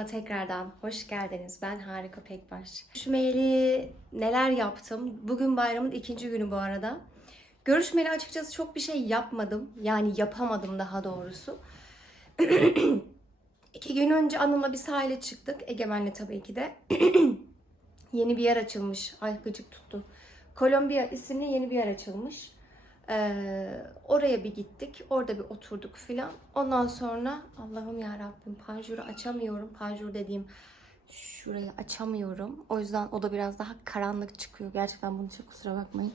Kanalıma tekrardan hoş geldiniz. Ben Harika Pekbaş. Görüşmeyeli neler yaptım? Bugün bayramın ikinci günü bu arada. Görüşmeli açıkçası çok bir şey yapmadım. Yani yapamadım daha doğrusu. İki gün önce Anıl'la bir sahile çıktık. Egemen'le tabii ki de. yeni bir yer açılmış. Ay gıcık tuttu. Kolombiya isimli yeni bir yer açılmış. Ee, oraya bir gittik. Orada bir oturduk filan. Ondan sonra Allah'ım ya Rabbim panjuru açamıyorum. Panjur dediğim şurayı açamıyorum. O yüzden o da biraz daha karanlık çıkıyor. Gerçekten bunun için kusura bakmayın.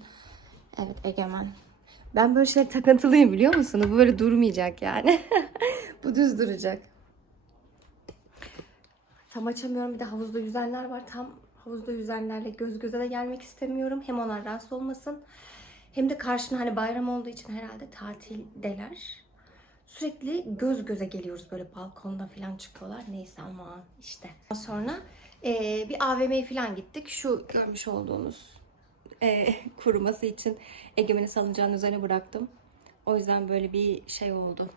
Evet Egemen. Ben böyle şey takıntılıyım biliyor musunuz? Bu böyle durmayacak yani. Bu düz duracak. Tam açamıyorum. Bir de havuzda yüzenler var. Tam havuzda yüzenlerle göz göze de gelmek istemiyorum. Hem onlar rahatsız olmasın. Hem de karşına hani bayram olduğu için herhalde tatildeler. Sürekli göz göze geliyoruz böyle balkonda falan çıkıyorlar. Neyse ama işte. Sonra eee, bir AVM'ye falan gittik. Şu görmüş olduğunuz eee, kuruması için Egemen'i salıncağın üzerine bıraktım. O yüzden böyle bir şey oldu.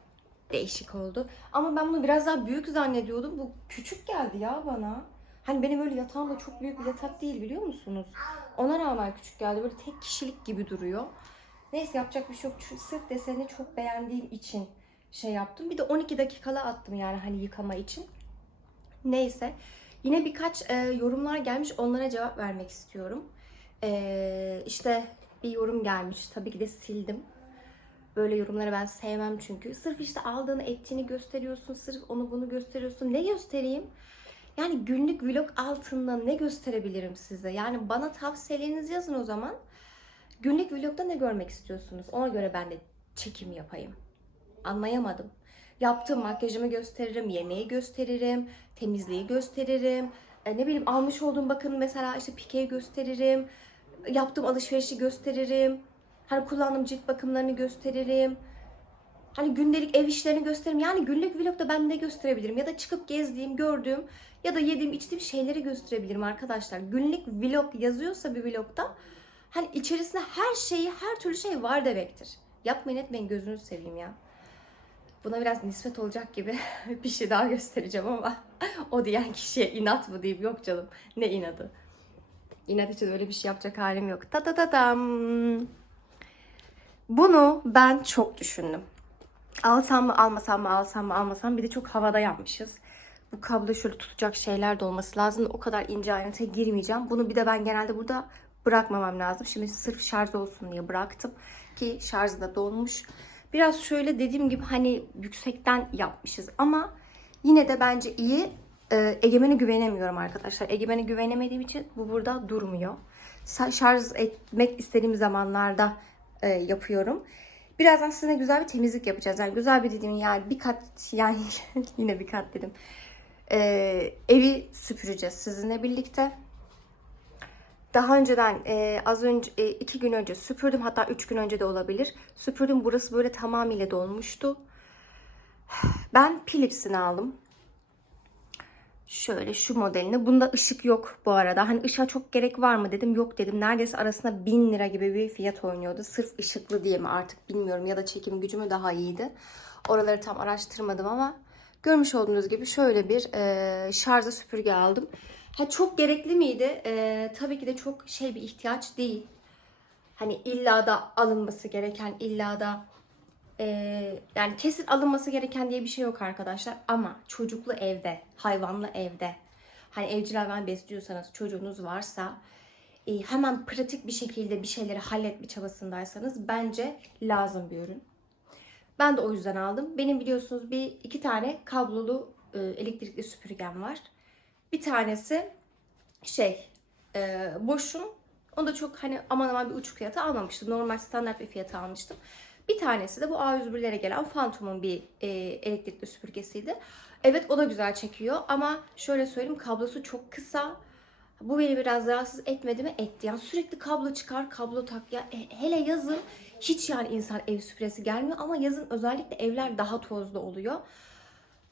Değişik oldu. Ama ben bunu biraz daha büyük zannediyordum. Bu küçük geldi ya bana. Hani benim öyle yatağım da çok büyük bir yatak değil biliyor musunuz? Ona rağmen küçük geldi. Böyle tek kişilik gibi duruyor. Neyse yapacak bir şey yok. Şu sırf deseni çok beğendiğim için şey yaptım. Bir de 12 dakikala attım yani hani yıkama için. Neyse. Yine birkaç e, yorumlar gelmiş. Onlara cevap vermek istiyorum. E, işte bir yorum gelmiş. Tabii ki de sildim. Böyle yorumları ben sevmem çünkü. Sırf işte aldığını ettiğini gösteriyorsun. Sırf onu bunu gösteriyorsun. Ne göstereyim? Yani günlük vlog altında ne gösterebilirim size? Yani bana tavsiyelerinizi yazın o zaman. Günlük vlogda ne görmek istiyorsunuz? Ona göre ben de çekim yapayım. Anlayamadım. Yaptığım makyajımı gösteririm, yemeği gösteririm, temizliği gösteririm. E, ne bileyim almış olduğum bakın mesela işte pikeyi gösteririm. Yaptığım alışverişi gösteririm. Hani kullandığım cilt bakımlarını gösteririm. Hani gündelik ev işlerini gösteririm. Yani günlük vlogda ben ne gösterebilirim? Ya da çıkıp gezdiğim, gördüğüm ya da yediğim, içtiğim şeyleri gösterebilirim arkadaşlar. Günlük vlog yazıyorsa bir vlogda hani içerisinde her şeyi, her türlü şey var demektir. Yapmayın etmeyin gözünüzü seveyim ya. Buna biraz nispet olacak gibi bir şey daha göstereceğim ama o diyen kişiye inat mı diyeyim yok canım. Ne inadı? İnat için öyle bir şey yapacak halim yok. Ta ta ta tam. Bunu ben çok düşündüm. Alsam mı almasam mı alsam mı almasam bir de çok havada yapmışız. Bu kablo şöyle tutacak şeyler de olması lazım. O kadar ince ayrıntıya girmeyeceğim. Bunu bir de ben genelde burada bırakmamam lazım. Şimdi sırf şarj olsun diye bıraktım. Ki şarjı da dolmuş. Biraz şöyle dediğim gibi hani yüksekten yapmışız ama yine de bence iyi. Ee, Egemen'e güvenemiyorum arkadaşlar. Egemen'e güvenemediğim için bu burada durmuyor. Şarj etmek istediğim zamanlarda e, yapıyorum. Birazdan sizinle güzel bir temizlik yapacağız. Yani güzel bir dediğim yani bir kat yani yine bir kat dedim. Ee, evi süpüreceğiz sizinle birlikte. Daha önceden e, az önce e, iki gün önce süpürdüm. Hatta üç gün önce de olabilir. Süpürdüm. Burası böyle tamamıyla dolmuştu. Ben Philips'ini aldım. Şöyle şu modelini. Bunda ışık yok bu arada. Hani ışığa çok gerek var mı dedim. Yok dedim. Neredeyse arasında 1000 lira gibi bir fiyat oynuyordu. Sırf ışıklı diye mi artık bilmiyorum. Ya da çekim gücü mü daha iyiydi. Oraları tam araştırmadım ama görmüş olduğunuz gibi şöyle bir e, şarjlı süpürge aldım. Ha çok gerekli miydi? E, tabii ki de çok şey bir ihtiyaç değil. Hani illa da alınması gereken, illa da ee, yani kesin alınması gereken diye bir şey yok arkadaşlar. Ama çocuklu evde, hayvanlı evde, hani evcil hayvan besliyorsanız, çocuğunuz varsa e, hemen pratik bir şekilde bir şeyleri halletme çabasındaysanız bence lazım bir ürün. Ben de o yüzden aldım. Benim biliyorsunuz bir iki tane kablolu e, elektrikli süpürgem var. Bir tanesi şey e, boşun. Onu da çok hani aman aman bir uçuk fiyata almamıştım. Normal standart bir fiyata almıştım. Bir tanesi de bu A101'lere gelen Phantom'un bir e, elektrikli süpürgesiydi. Evet o da güzel çekiyor ama şöyle söyleyeyim kablosu çok kısa. Bu beni biraz rahatsız etmedi mi? Etti. Yani sürekli kablo çıkar, kablo tak. Ya e, hele yazın hiç yani insan ev süpüresi gelmiyor ama yazın özellikle evler daha tozlu oluyor.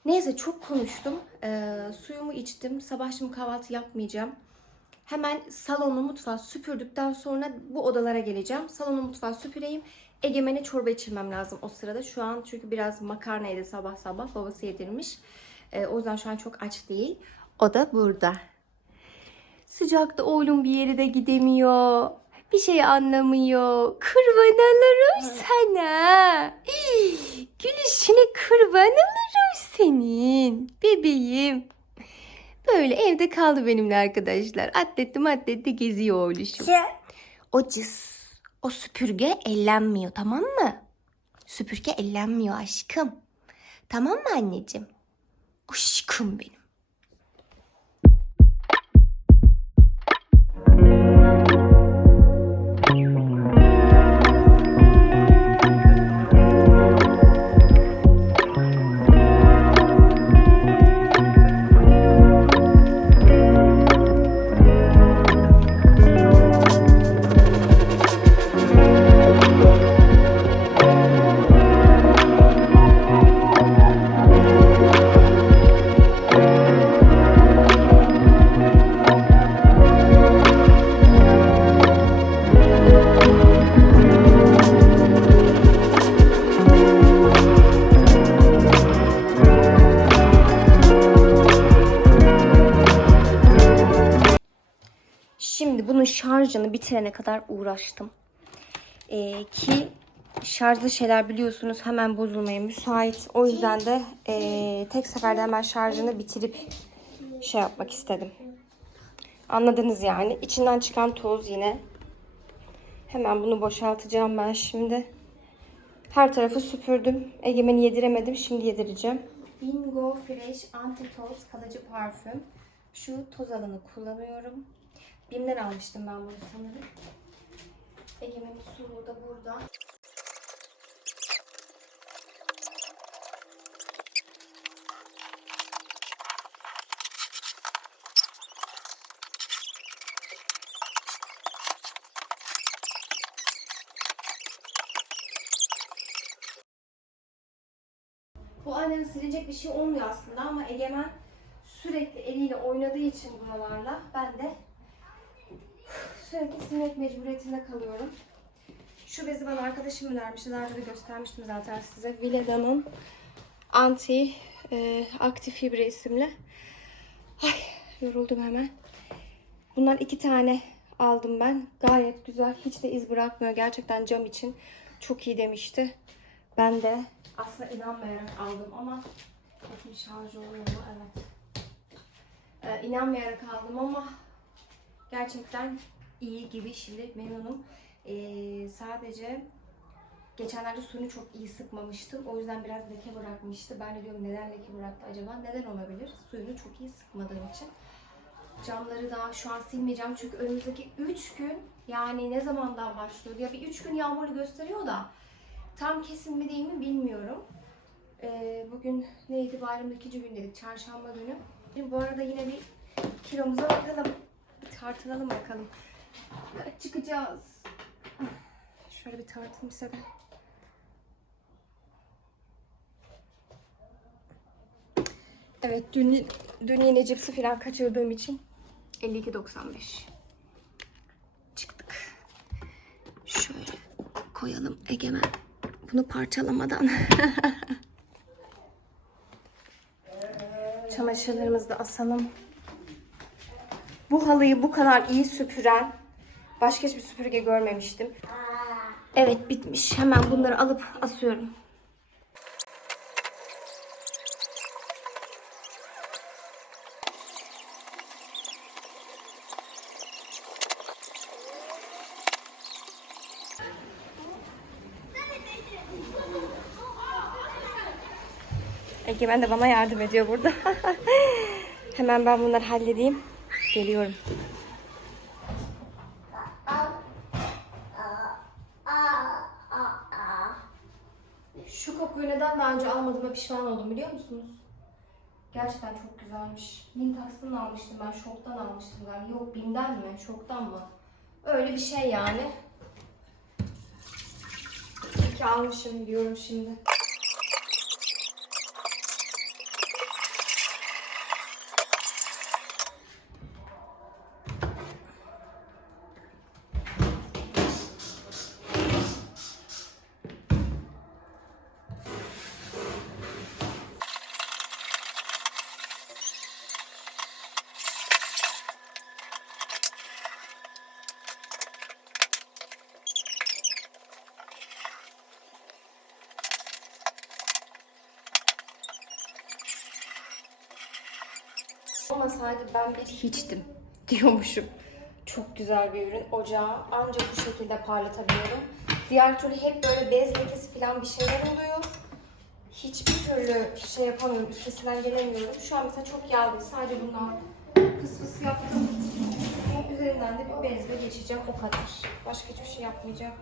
Neyse çok konuştum. Ee, suyumu içtim. Sabah şimdi kahvaltı yapmayacağım. Hemen salonu mutfağı süpürdükten sonra bu odalara geleceğim. Salonu mutfağı süpüreyim. Egemen'e çorba içirmem lazım o sırada. Şu an çünkü biraz makarna yedi sabah sabah. Babası yedirmiş. Ee, o yüzden şu an çok aç değil. O da burada. Sıcakta oğlum bir yere de gidemiyor. Bir şey anlamıyor. Kurban olurum sana. Gülüşüne kurban olurum senin. Bebeğim. Böyle evde kaldı benimle arkadaşlar. Atletti atletti geziyor oğluşum. O cız, o süpürge ellenmiyor tamam mı? Süpürge ellenmiyor aşkım. Tamam mı anneciğim? Aşkım benim. Şarjını bitirene kadar uğraştım. Ee, ki şarjlı şeyler biliyorsunuz hemen bozulmaya müsait. O yüzden de ee, tek seferde hemen şarjını bitirip şey yapmak istedim. Anladınız yani. İçinden çıkan toz yine. Hemen bunu boşaltacağım ben şimdi. Her tarafı süpürdüm. Egemen'i yediremedim. Şimdi yedireceğim. Bingo Fresh Anti Toz Kalıcı Parfüm. Şu toz alanı kullanıyorum. Bim'den almıştım ben bunu sanırım. Egemen'in suluğu da burada. Bu annenin silecek bir şey olmuyor aslında ama Egemen sürekli eliyle oynadığı için buralarla ben de sürekli silmek mecburiyetinde kalıyorum. Şu bezi bana arkadaşım vermişti. Daha önce de göstermiştim zaten size. Villeda'nın Anti e, Aktif Fibre isimli. Ay yoruldum hemen. Bunlar iki tane aldım ben. Gayet güzel. Hiç de iz bırakmıyor. Gerçekten cam için çok iyi demişti. Ben de aslında inanmayarak aldım ama bakayım şarj oluyor mu? Evet. Ee, inanmayarak aldım ama gerçekten iyi gibi şimdi memnunum. Ee, sadece geçenlerde suyunu çok iyi sıkmamıştım. O yüzden biraz leke bırakmıştı. Ben de diyorum neden leke bıraktı acaba? Neden olabilir? Suyunu çok iyi sıkmadığım için. Camları daha şu an silmeyeceğim çünkü önümüzdeki 3 gün yani ne zamandan başlıyor? Ya bir 3 gün yağmurlu gösteriyor da tam kesin mi değil mi bilmiyorum. Ee, bugün neydi? Bayramın ikinci gün dedik. Çarşamba günü. Şimdi bu arada yine bir kilomuza bakalım. Bir tartınalım bakalım. Çıkacağız? Şöyle bir tartayım size de. Evet dün, dün yine cipsi falan kaçırdığım için 52.95 çıktık. Şöyle koyalım Egemen. Bunu parçalamadan. Çamaşırlarımızı da asalım. Bu halıyı bu kadar iyi süpüren başka hiçbir süpürge görmemiştim. Evet bitmiş. Hemen bunları alıp asıyorum. Egemen de bana yardım ediyor burada. Hemen ben bunları halledeyim. Geliyorum. Şu kokuyu neden daha önce almadığıma pişman oldum biliyor musunuz? Gerçekten çok güzelmiş. Mintax'tan almıştım ben, Şok'tan almıştım ben. Yok Bim'den mi, Şok'tan mı? Öyle bir şey yani. İyi ki almışım diyorum şimdi. Olmasaydı ben bir hiçtim diyormuşum. Çok güzel bir ürün. Ocağı ancak bu şekilde parlatabiliyorum. Diğer türlü hep böyle bez lekesi falan bir şeyler oluyor. Hiçbir türlü şey yapamıyorum, üstesinden gelemiyorum. Şu an mesela çok yağlı, sadece bundan fıs fıs yaptım. Bunun üzerinden de bir bezle geçeceğim, o kadar. Başka hiçbir şey yapmayacağım.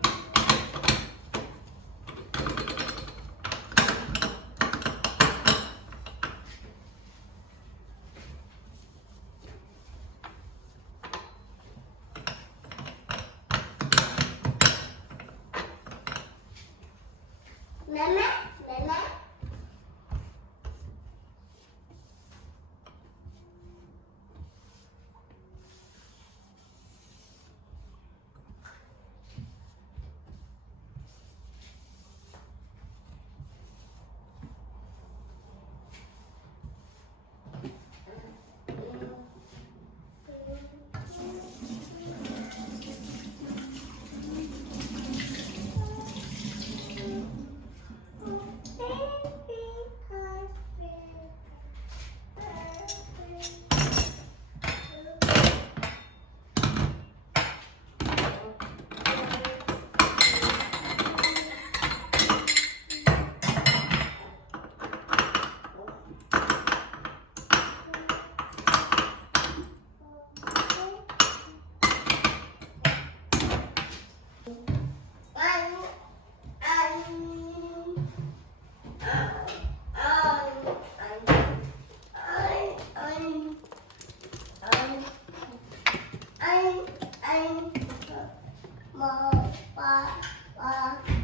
啊。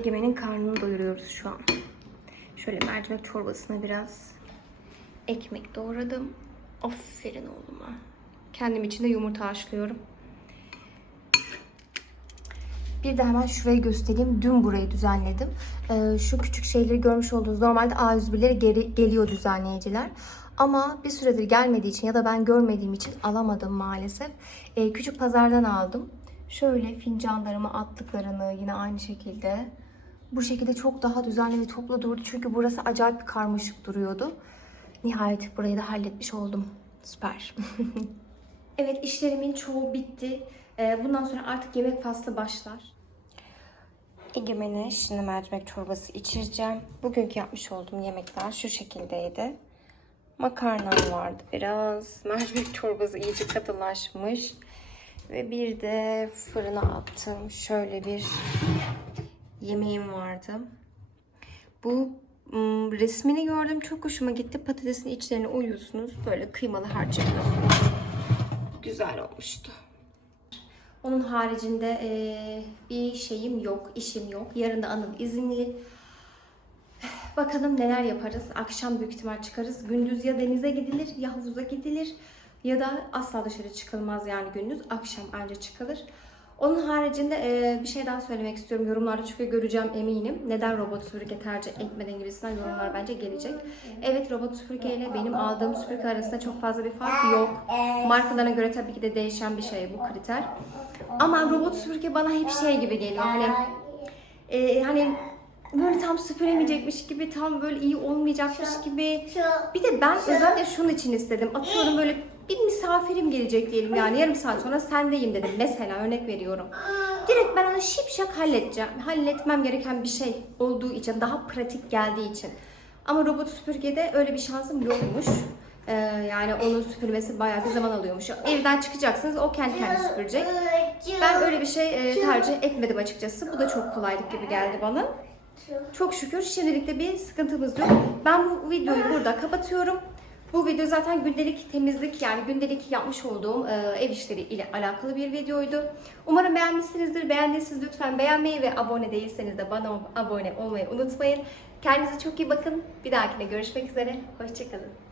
Egemen'in karnını doyuruyoruz şu an. Şöyle mercimek çorbasına biraz ekmek doğradım. Aferin oğluma. Kendim için de yumurta haşlıyorum. Bir de hemen şurayı göstereyim. Dün burayı düzenledim. Ee, şu küçük şeyleri görmüş olduğunuz normalde A101'lere geri, geliyor düzenleyiciler. Ama bir süredir gelmediği için ya da ben görmediğim için alamadım maalesef. Ee, küçük pazardan aldım. Şöyle fincanlarımı attıklarını yine aynı şekilde. Bu şekilde çok daha düzenli ve toplu durdu. Çünkü burası acayip bir karmaşık duruyordu. Nihayet burayı da halletmiş oldum. Süper. evet işlerimin çoğu bitti. Ee, Bundan sonra artık yemek faslı başlar. Egemen'e şimdi mercimek çorbası içireceğim. Bugünkü yapmış olduğum yemekler şu şekildeydi. Makarnam vardı biraz. Mercimek çorbası iyice katılaşmış. Ve bir de fırına attım. Şöyle bir yemeğim vardı. Bu ım, resmini gördüm. Çok hoşuma gitti. Patatesin içlerine oyuyorsunuz. Böyle kıymalı harç. Güzel olmuştu. Onun haricinde eee, bir şeyim yok, işim yok. Yarın da Anıl izinli. Bakalım neler yaparız. Akşam büyük ihtimal çıkarız. Gündüz ya denize gidilir ya havuza gidilir. Ya da asla dışarı çıkılmaz yani gündüz. Akşam anca çıkılır. Onun haricinde eee, bir şey daha söylemek istiyorum. Yorumlarda çünkü göreceğim eminim. Neden robot süpürge tercih etmeden gibisinden yorumlar bence gelecek. Evet robot süpürge ile benim aldığım süpürge arasında çok fazla bir fark yok. Markalarına göre tabii ki de değişen bir şey bu kriter. Ama robot süpürge bana hep şey gibi geliyor. Hani e, hani böyle tam süpüremeyecekmiş gibi, tam böyle iyi olmayacakmış gibi. Bir de ben özellikle şunun için istedim. Atıyorum böyle bir misafirim gelecek diyelim yani yarım saat sonra sendeyim dedim. Mesela örnek veriyorum. Direkt ben onu şipşak halledeceğim. Halletmem gereken bir şey olduğu için, daha pratik geldiği için. Ama robot süpürgede öyle bir şansım yokmuş. Ee, yani onun süpürmesi bayağı bir zaman alıyormuş. Evden çıkacaksınız, o kendi kendine süpürecek. Ben öyle bir şey e, tercih etmedim açıkçası. Bu da çok kolaylık gibi geldi bana. Çok şükür şimdilik de bir sıkıntımız yok. Ben bu videoyu burada kapatıyorum. Bu video zaten gündelik temizlik yani gündelik yapmış olduğum e, ev işleri ile alakalı bir videoydu. Umarım beğenmişsinizdir. Beğendiyseniz lütfen beğenmeyi ve abone değilseniz de bana abone olmayı unutmayın. Kendinize çok iyi bakın. Bir dahakine görüşmek üzere. Hoşçakalın.